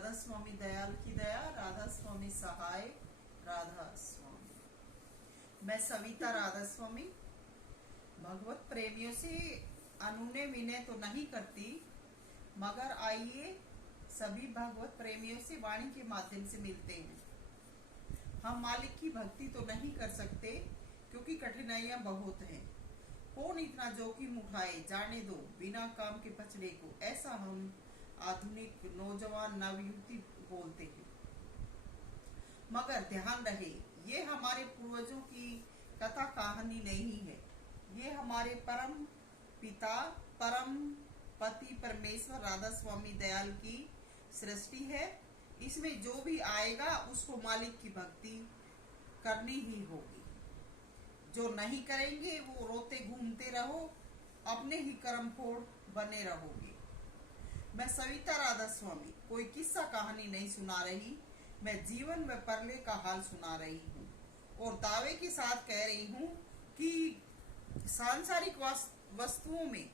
राधा स्वामी दयाल की दया, राधा स्वामी सहाय, राधा स्वामी। मैं सविता राधा स्वामी भगवत प्रेमियों से अनुनय विनय तो नहीं करती, मगर आइए सभी भगवत प्रेमियों से वाणी के माध्यम से मिलते हैं। हम मालिक की भक्ति तो नहीं कर सकते क्योंकि कठिनाइयां बहुत हैं। कौन इतना जोखिम उठाए, जाने दो बिना काम के पचड़े को, ऐसा हम आधुनिक नौजवान नवयुवती बोलते हैं। मगर ध्यान रहे, ये हमारे पूर्वजों की कथा कहानी नहीं है। ये हमारे परम पिता परम पति परमेश्वर राधा स्वामी दयाल की सृष्टि है। इसमें जो भी आएगा उसको मालिक की भक्ति करनी ही होगी। जो नहीं करेंगे वो रोते घूमते रहो, अपने ही कर्मफोड़ बने रहोगे। मैं सविता राधा स्वामी कोई किस्सा कहानी नहीं सुना रही, मैं जीवन व परले का हाल सुना रही हूँ और दावे के साथ कह रही हूँ कि सांसारिक वस्तुओं में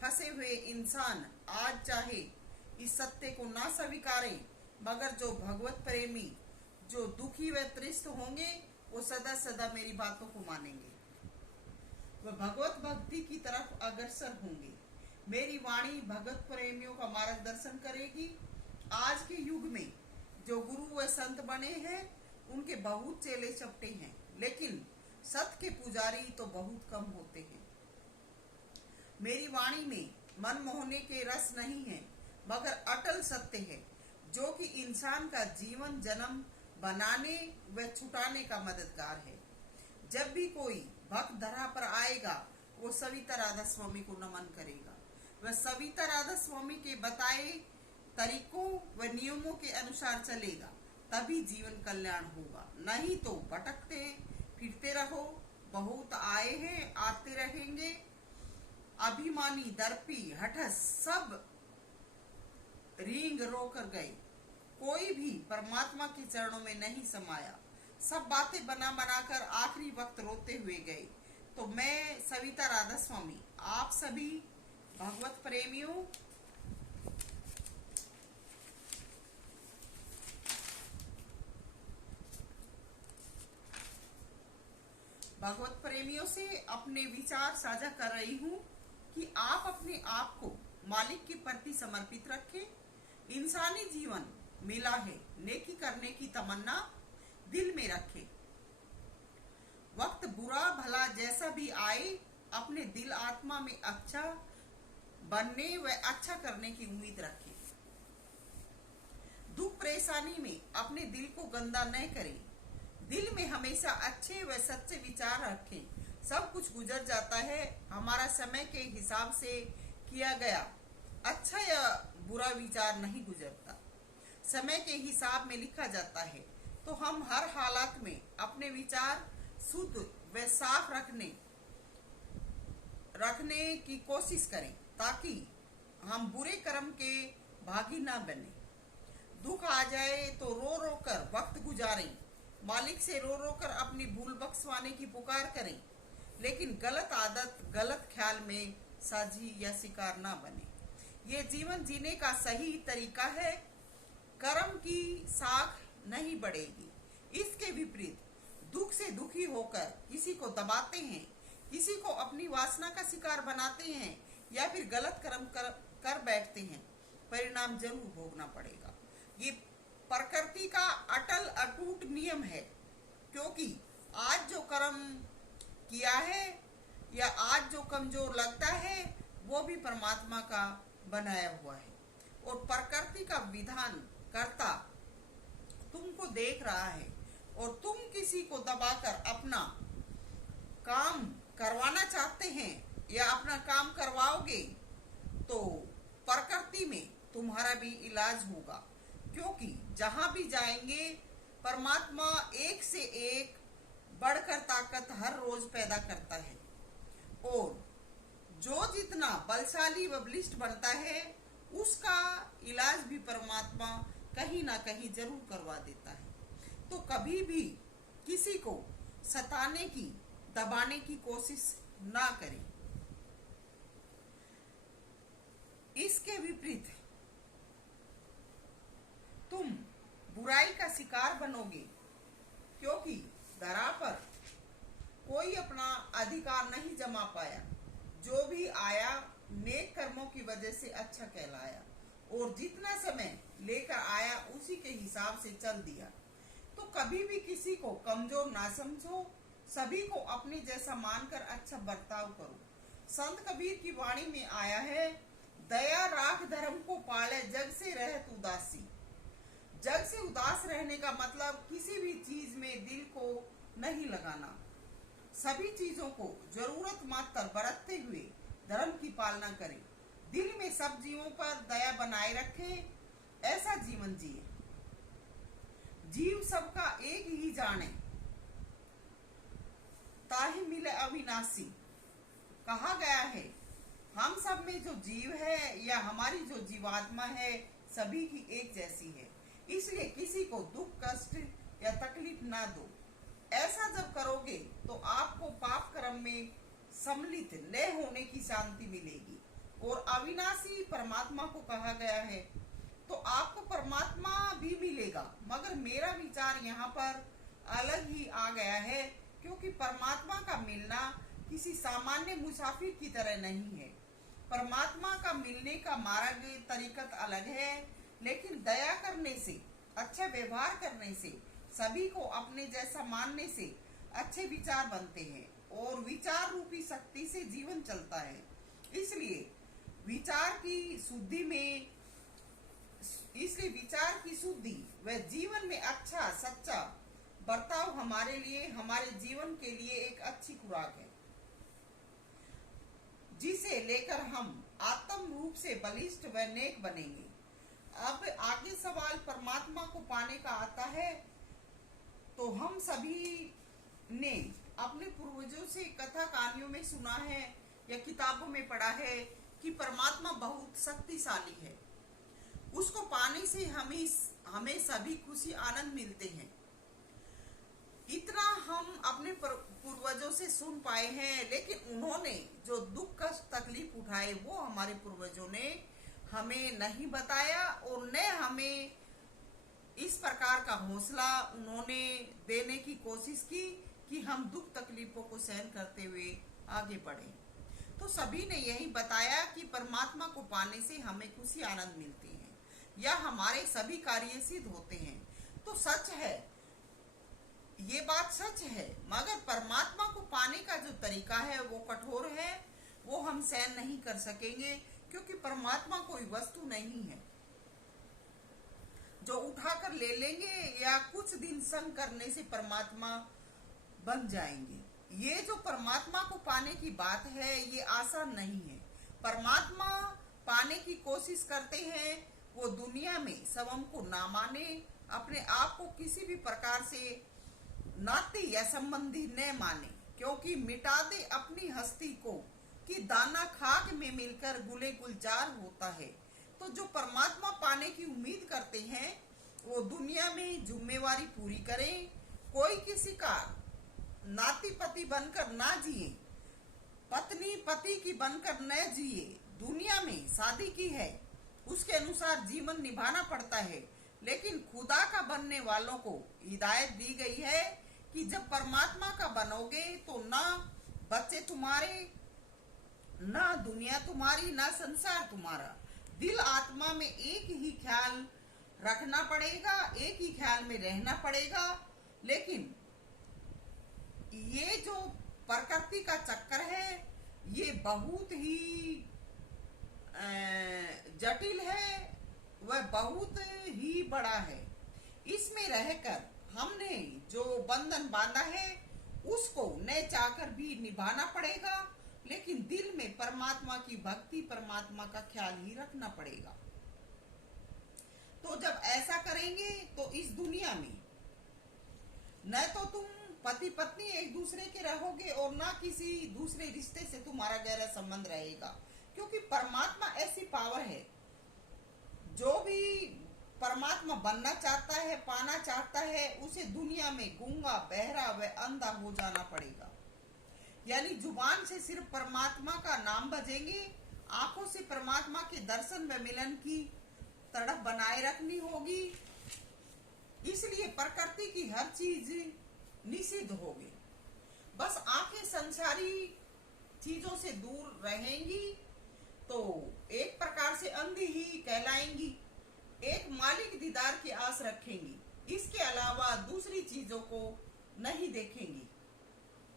फंसे हुए इंसान आज चाहे इस सत्य को ना स्वीकारें, मगर जो भगवत प्रेमी, जो दुखी व तृष्ट होंगे, वो सदा सदा मेरी बातों को मानेंगे, वह भगवत भक्ति की तरफ अग्रसर होंगे। मेरी वाणी भगवत प्रेमियों का मार्गदर्शन करेगी। आज के युग में जो गुरु व संत बने हैं उनके बहुत चेले चपटे हैं, लेकिन सत्य के पुजारी तो बहुत कम होते हैं। मेरी वाणी में मन मोहने के रस नहीं है, मगर अटल सत्य है जो कि इंसान का जीवन जन्म बनाने व छुटाने का मददगार है। जब भी कोई भक्त धरा पर आएगा वो सविता राधा स्वामी को नमन करेगा। वह सविता राधा स्वामी के बताए तरीकों व नियमों के अनुसार चलेगा, तभी जीवन कल्याण होगा। नहीं तो भटकते फिरते रहो। बहुत आए हैं, आते रहेंगे। अभिमानी, दर्पी, हठस सब रींग रोकर गए। कोई भी परमात्मा के चरणों में नहीं समाया। सब बातें बना बनाकर आखिरी वक्त रोते हुए गए। तो मैं सविता राधा स्वामी आप सभी भगवत प्रेमियों से अपने विचार साझा कर रही हूँ कि आप अपने आप को मालिक के प्रति समर्पित रखें। इंसानी जीवन मिला है, नेकी करने की तमन्ना दिल में रखें। वक्त बुरा भला जैसा भी आए, अपने दिल आत्मा में अच्छा बनने व अच्छा करने की उम्मीद रखें। दुख परेशानी में अपने दिल को गंदा न करें। दिल में हमेशा अच्छे व सच्चे विचार रखें। सब कुछ गुजर जाता है, हमारा समय के हिसाब से किया गया अच्छा या बुरा विचार नहीं गुजरता, समय के हिसाब में लिखा जाता है। तो हम हर हालात में अपने विचार शुद्ध व साफ रखने की कोशिश करें, ताकि हम बुरे कर्म के भागी ना बने। दुख आ जाए तो रो रो कर वक्त गुजारें। मालिक से रो रो कर अपनी भूल बख्शवाने की पुकार करें, लेकिन गलत आदत गलत ख्याल में साझी या शिकार ना बने। ये जीवन जीने का सही तरीका है। कर्म की साख नहीं बढ़ेगी। इसके विपरीत दुख से दुखी होकर किसी को दबाते हैं, किसी को अपनी वासना का शिकार बनाते हैं या फिर गलत कर्म कर बैठते हैं, परिणाम जरूर भोगना पड़ेगा। ये प्रकृति का अटल अटूट नियम है, क्योंकि आज जो कर्म किया है या आज जो कमजोर लगता है वो भी परमात्मा का बनाया हुआ है, और प्रकृति का विधान करता तुमको देख रहा है, और तुम किसी को दबाकर अपना काम करवाना चाहते हैं या अपना काम करवाओगे तो प्रकृति में तुम्हारा भी इलाज होगा। क्योंकि जहां भी जाएंगे परमात्मा एक से एक बढ़कर ताकत हर रोज पैदा करता है, और जो जितना बलशाली व बलिष्ठ बनता है उसका इलाज भी परमात्मा कहीं ना कहीं जरूर करवा देता है। तो कभी भी किसी को सताने की, दबाने की कोशिश ना करें। इसके विपरीत तुम शिकार बनोगे, क्योंकि धरा पर कोई अपना अधिकार नहीं जमा पाया। जो भी आया नेक कर्मों की वजह से अच्छा कहलाया, और जितना समय लेकर आया उसी के हिसाब से चल दिया। तो कभी भी किसी को कमजोर ना समझो, सभी को अपने जैसा मानकर अच्छा बर्ताव करो। संत कबीर की वाणी में आया है, दया राख धर्म को पाले, जग से रहत उदासी। जग से उदास रहने का मतलब किसी भी चीज में दिल को नहीं लगाना, सभी चीजों को जरूरत मात्र बरतते हुए धर्म की पालना करें। दिल में सब जीवों पर दया बनाए रखें, ऐसा जीवन जिए। जीव सबका एक ही जाने, ताहि मिले अविनाशी। कहा गया है, हम सब में जो जीव है या हमारी जो जीवात्मा है, सभी की एक जैसी है। इसलिए किसी को दुख कष्ट या तकलीफ ना दो। ऐसा जब करोगे तो आपको पाप कर्म में सम्मिलित न होने की शांति मिलेगी। और अविनाशी परमात्मा को कहा गया है, तो आपको परमात्मा भी मिलेगा। मगर मेरा विचार यहाँ पर अलग ही आ गया है, क्योंकि परमात्मा का मिलना किसी सामान्य मुसाफिर की तरह नहीं है। परमात्मा का मिलने का मार्ग तरीकत अलग है, लेकिन दया करने से, अच्छा व्यवहार करने से, सभी को अपने जैसा मानने से अच्छे विचार बनते हैं, और विचार रूपी शक्ति से जीवन चलता है। इसलिए विचार की शुद्धि व जीवन में अच्छा सच्चा बर्ताव हमारे लिए, हमारे जीवन के लिए एक अच्छी खुराक है, जिसे लेकर हम आत्म रूप से बलिष्ठ व नेक बनेंगे। अब आगे सवाल परमात्मा को पाने का आता है। तो हम सभी ने अपने पूर्वजों से कथा कहानियों में सुना है या किताबों में पढ़ा है कि परमात्मा बहुत शक्तिशाली है। उसको पाने से हमें सभी खुशी आनंद मिलते हैं। इतना हम अपने पूर्वजों से सुन पाए हैं, लेकिन उन्होंने जो दुख कष्ट तकलीफ उठाए वो हमारे पूर्वजों ने हमें नहीं बताया, और न हमें इस प्रकार का हौसला उन्होंने देने की कोशिश की कि हम दुख तकलीफों को सहन करते हुए आगे बढ़े। तो सभी ने यही बताया कि परमात्मा को पाने से हमें खुशी आनंद मिलती है, या हमारे सभी कार्य सिद्ध होते हैं। तो सच है, ये बात सच है, मगर परमात्मा को पाने का जो तरीका है वो कठोर है, वो हम सहन नहीं कर सकेंगे, क्योंकि परमात्मा कोई वस्तु नहीं है जो उठाकर ले लेंगे या कुछ दिन संग करने से परमात्मा बन जाएंगे। ये जो परमात्मा को पाने की बात है, ये आसान नहीं है। परमात्मा पाने की कोशिश करते हैं, वो दुनिया में सबम को ना माने, अपने आप को किसी भी प्रकार से नाती या संबंधी न माने, क्योंकि मिटा दे अपनी हस्ती को कि दाना खाक में मिलकर गुले गुलजार होता है। तो जो परमात्मा पाने की उम्मीद करते हैं, वो दुनिया में जिम्मेवारी पूरी करें, कोई किसी का नाती पति बनकर ना जिए, पत्नी पति की बनकर न जिए। दुनिया में शादी की है, उसके अनुसार जीवन निभाना पड़ता है, लेकिन खुदा का बनने वालों को हिदायत दी गई है कि जब परमात्मा का बनोगे तो ना बच्चे तुम्हारे, ना दुनिया तुम्हारी, ना संसार तुम्हारा। दिल आत्मा में एक ही ख्याल रखना पड़ेगा, एक ही ख्याल में रहना पड़ेगा। लेकिन ये जो प्रकृति का चक्कर है, ये बहुत ही जटिल है, वह बहुत ही बड़ा है। इसमें रहकर हमने जो बंधन बांधा है, उसको न चाहकर भी निभाना पड़ेगा, लेकिन दिल में परमात्मा की भक्ति, परमात्मा का ख्याल ही रखना पड़ेगा। तो जब ऐसा करेंगे तो इस दुनिया में न तो तुम पति पत्नी एक दूसरे के रहोगे, और ना किसी दूसरे रिश्ते से तुम्हारा गहरा संबंध रहेगा, क्योंकि परमात्मा ऐसी पावर है, जो भी परमात्मा बनना चाहता है, पाना चाहता है, उसे दुनिया में गूंगा, बहरा व अंधा हो जाना पड़ेगा। यानी जुबान से सिर्फ परमात्मा का नाम बजेंगे, आंखों से परमात्मा के दर्शन व मिलन की तड़प बनाए रखनी होगी, इसलिए प्रकृति की हर चीज निषिद्ध होगी। बस आंखें संसारी चीजों से दूर रहेंगी तो एक प्रकार से अंधी ही कहलाएंगी। एक मालिक दीदार की आस रखेंगी, इसके अलावा दूसरी चीजों को नहीं देखेंगी।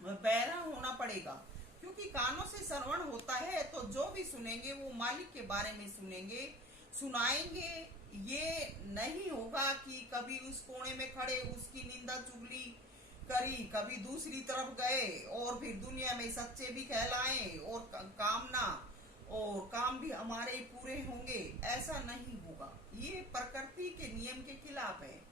बहरा होना पड़ेगा, क्योंकि कानों से श्रवण होता है तो जो भी सुनेंगे वो मालिक के बारे में सुनेंगे, सुनाएंगे। ये नहीं होगा कि कभी उस कोने में खड़े उसकी निंदा चुगली करी, कभी दूसरी तरफ गए और फिर दुनिया में सच्चे भी कहलाएं और कामना और काम भी हमारे पूरे होंगे, ऐसा नहीं होगा। ये प्रकृति के नियम के खिलाफ है।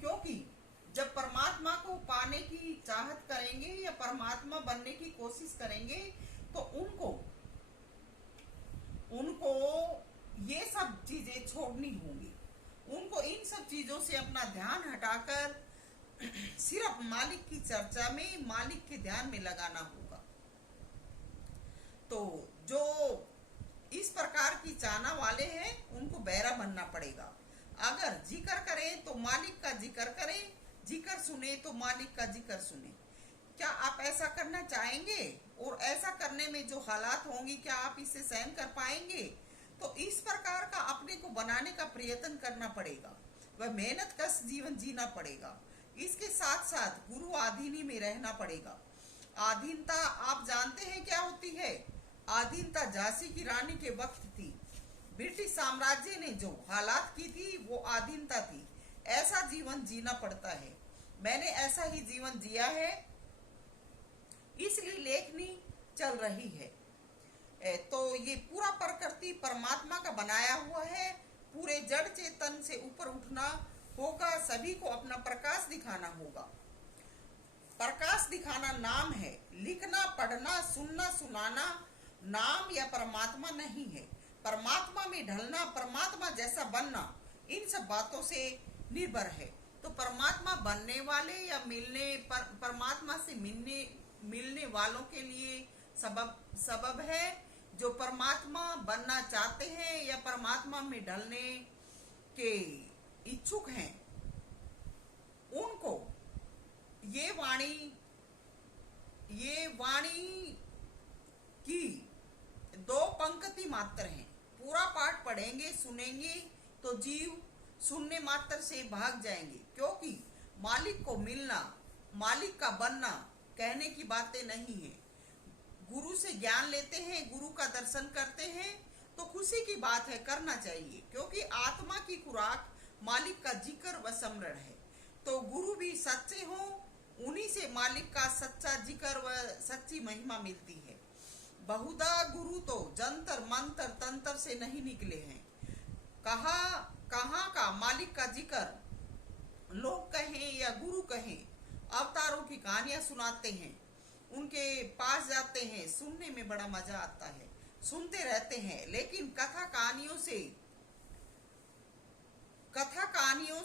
क्योंकि जब परमात्मा को पाने की चाहत करेंगे या परमात्मा बनने की कोशिश करेंगे तो उनको ये सब चीजें छोड़नी होंगी। उनको इन सब चीजों से अपना ध्यान हटाकर सिर्फ मालिक की चर्चा में, मालिक के ध्यान में लगाना होगा। तो जो इस प्रकार की चाहना वाले हैं उनको बहरा बनना पड़ेगा। अगर जिक्र करें तो मालिक का जिक्र करें, जिक्र सुने तो मालिक का जिक्र सुने। क्या आप ऐसा करना चाहेंगे? और ऐसा करने में जो हालात होंगी, क्या आप इसे सहन कर पाएंगे? तो इस प्रकार का अपने को बनाने का प्रयत्न करना पड़ेगा, वह मेहनत कश जीवन जीना पड़ेगा। इसके साथ साथ गुरु आधीनी में रहना पड़ेगा। आधीनता आप जानते हैं क्या होती है? आधीनता झांसी की रानी के वक्त थी। ब्रिटिश साम्राज्य ने जो हालात की थी वो आधीनता थी। ऐसा जीवन जीना पड़ता है। मैंने ऐसा ही जीवन जिया है, इसलिए लेखनी चल रही है। तो ये पूरा प्रकृति परमात्मा का बनाया हुआ है। पूरे जड़ चेतन से ऊपर उठना होगा, सभी को अपना प्रकाश दिखाना होगा। प्रकाश दिखाना नाम है, लिखना पढ़ना सुनना सुनाना नाम या परमात्मा नहीं है। परमात्मा में ढलना, परमात्मा जैसा बनना, इन सब बातों से निर्भर है। तो परमात्मा बनने वाले या परमात्मा से मिलने वालों के लिए सबब है। जो परमात्मा बनना चाहते हैं या परमात्मा में ढलने के इच्छुक हैं, उनको ये वाणी की 2 पंक्ति मात्र हैं। पूरा पाठ पढ़ेंगे सुनेंगे तो जीव सुनने मात्र से भाग जाएंगे। क्योंकि मालिक को मिलना, मालिक का बनना कहने की बातें नहीं है। गुरु से ज्ञान लेते हैं, गुरु का दर्शन करते हैं तो खुशी की बात है, करना चाहिए। क्योंकि आत्मा की खुराक मालिक का जिक्र व स्मरण है। तो गुरु भी सच्चे हों, उन्हीं से मालिक का सच्चा जिक्र व सच्ची महिमा मिलती है। बहुधा गुरु तो जंतर मंतर तंत्र से नहीं निकले हैं। कहाँ का मालिक का जिक्र लोग कहें या गुरु कहें, अवतारों की कहानियां सुनाते हैं, उनके पास जाते हैं, सुनने में बड़ा मजा आता है, सुनते रहते हैं। लेकिन कथा कहानियों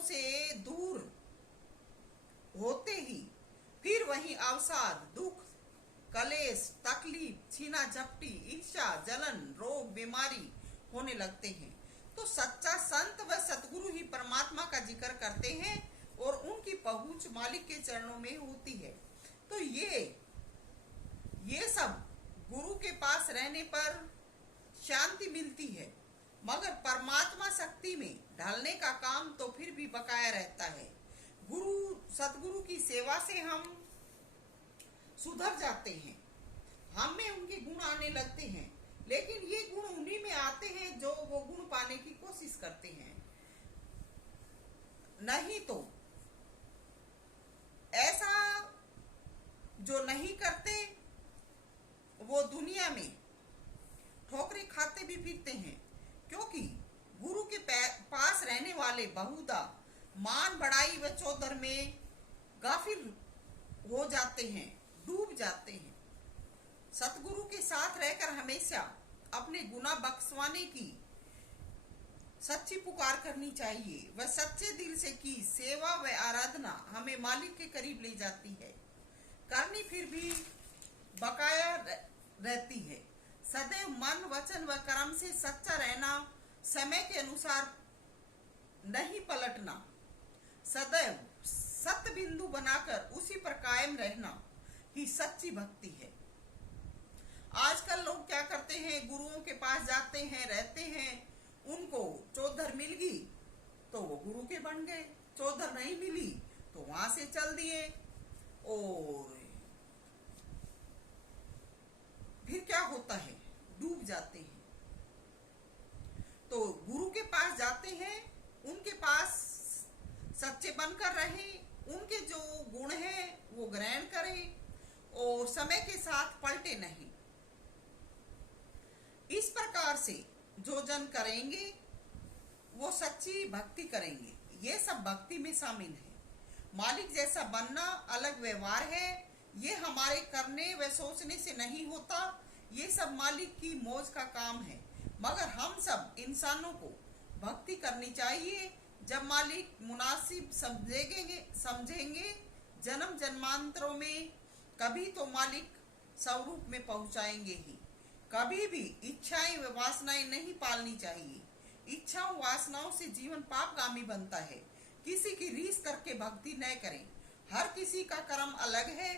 से दूर होते ही फिर वही अवसाद, दुख, कलेश, तकलीफ, छीना झपटी, ईर्ष्या, जलन, रोग, बीमारी होने लगते हैं। तो सच्चा संत व सतगुरु ही परमात्मा का जिक्र करते हैं और उनकी पहुंच मालिक के चरणों में होती है। तो ये सब गुरु के पास रहने पर शांति मिलती है। मगर परमात्मा शक्ति में ढलने का काम तो फिर भी बकाया रहता है। सतगुरु की सेवा से हम सुधर जाते हैं, हम में उनके गुण आने लगते हैं। लेकिन ये गुण उन्हीं में आते हैं जो वो गुण पाने की कोशिश करते हैं। नहीं तो ऐसा जो नहीं करते वो दुनिया में ठोकरें खाते भी फिरते हैं। क्योंकि गुरु के पास रहने वाले बहुधा मान बढ़ाई व चौधर में गाफिल हो जाते हैं, डूब जाते हैं। सतगुरु के साथ रहकर हमेशा अपने गुनाह बख्शवाने की सच्ची पुकार करनी चाहिए। वह सच्चे दिल से की सेवा व आराधना हमें मालिक के करीब ले जाती है। करनी फिर भी बकाया रहती है। सदैव मन वचन व कर्म से सच्चा रहना, समय के अनुसार नहीं पलटना, सदैव सत्य बिंदु बनाकर उसी पर कायम रहना ही सच्ची भक्ति है। आजकल लोग क्या करते हैं, गुरुओं के पास जाते हैं, रहते हैं, उनको चौधर मिल गई तो वो गुरु के बन गए, चौधर नहीं मिली तो वहां से चल दिए, और फिर क्या होता है, डूब जाते हैं। तो गुरु के पास जाते हैं, उनके पास सच्चे बनकर रहे, उनके जो गुण हैं वो ग्रहण करें और समय के साथ पलटे नहीं। इस प्रकार से जो जन करेंगे वो सच्ची भक्ति करेंगे। ये सब भक्ति में शामिल है। मालिक जैसा बनना अलग व्यवहार है, ये हमारे करने व सोचने से नहीं होता, ये सब मालिक की मौज का काम है। मगर हम सब इंसानों को भक्ति करनी चाहिए। जब मालिक मुनासिब समझेंगे जन्म जन्मांतरों में, कभी तो मालिक स्वरूप में पहुंचाएंगे ही। कभी भी इच्छाएं व वासनाएं नहीं पालनी चाहिए। इच्छाओं वासनाओं से जीवन पापगामी बनता है। किसी की रीस करके भक्ति न करें। हर किसी का कर्म अलग है।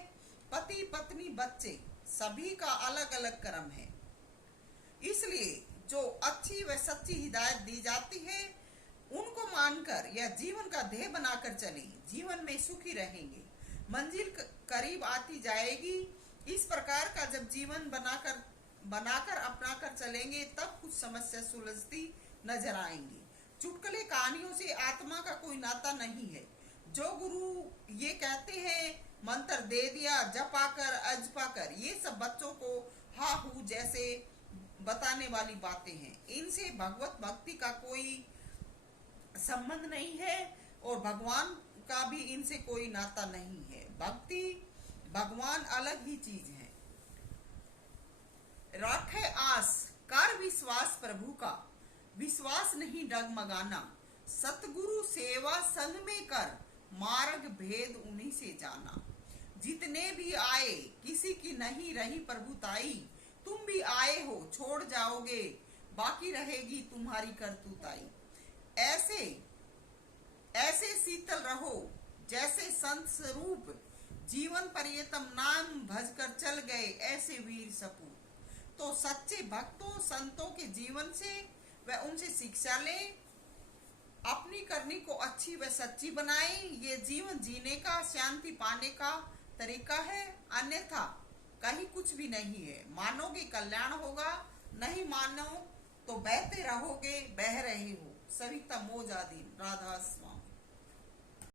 पति पत्नी बच्चे सभी का अलग अलग कर्म है। इसलिए जो अच्छी व सच्ची हिदायत दी जाती है उनको मानकर या जीवन का ध्येय बनाकर चलें, जीवन में सुखी रहेंगे, मंजिल करीब आती जाएगी। इस प्रकार का जब जीवन बनाकर अपनाकर चलेंगे तब कुछ समस्या सुलझती नजर आएंगी। चुटकुले कहानियों से आत्मा का कोई नाता नहीं है। जो गुरु ये कहते हैं मंत्र दे दिया, जपा कर अजपा कर, ये सब बच्चों को हा हू जैसे बताने वाली बातें हैं। इनसे भगवत भक्ति का कोई संबंध नहीं है और भगवान का भी इनसे कोई नाता नहीं है। भक्ति भगवान अलग ही चीज है। रखे आस कर विश्वास प्रभु का, विश्वास नहीं डगमगाना। सतगुरु सेवा संग में कर, मार्ग भेद उन्हीं से जाना। जितने भी आए किसी की नहीं रही प्रभुताई, तुम भी आए हो छोड़ जाओगे बाकी रहेगी तुम्हारी करतूताई। ऐसे ऐसे शीतल रहो जैसे संत स्वरूप, जीवन पर्यतम नाम भजकर चल गए ऐसे वीर सपूत। तो सच्चे भक्तों संतों के जीवन से व उनसे शिक्षा लें, अपनी करनी को अच्छी व सच्ची बनाएं। ये जीवन जीने का, शांति पाने का तरीका है। अन्यथा कहीं कुछ भी नहीं है। मानोगे कल्याण होगा, नहीं मानो तो बहते रहोगे, बह रहे हो। सविता मोजादी, राधा स्वामी।